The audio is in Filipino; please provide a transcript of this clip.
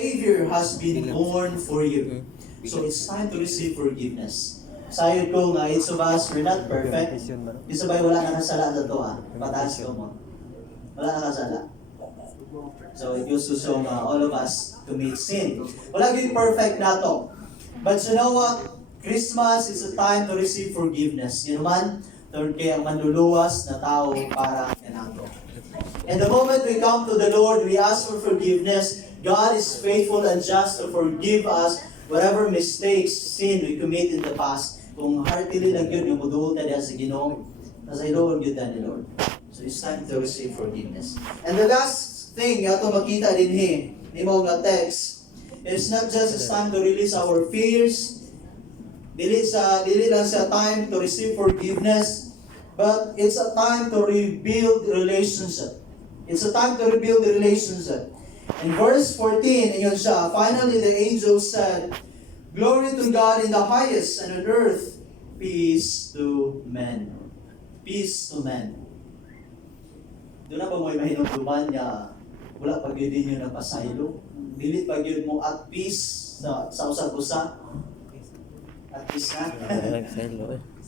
Savior has been born for you. So it's time to receive forgiveness. Sayod ko nga, each of us, we're not perfect. Yung sabay, wala nakasala sa to Pataas ko mo. Wala nakasala. So it goes to show all of us commit sin. Wala yung perfect na to. But you know what? Christmas is a time to receive forgiveness. Yun naman, doon kaya ang manluluwas na tao para kanato. And the moment we come to the Lord, we ask for forgiveness. God is faithful and just to forgive us whatever mistakes, sin we commit in the past. Kung heartily lang yun, yung muduol na diyan sa Ginoo, nasa iloon yun na ni Lord. So it's time to receive forgiveness. And the last thing, yato makita din ni mo nga text, it's not just a time to release our fears, dili lang sa time to receive forgiveness, but it's a time to rebuild relationship. It's a time to rebuild the relationship. In verse 14, yun siya, finally the angel said, "Glory to God in the highest, and on earth, peace to men." Peace to men. Doon na ba mo mahinumduman niya, wala pag yun din yun na pasaylo? Dilit pag yun mo at peace sa usag-usa? At peace na?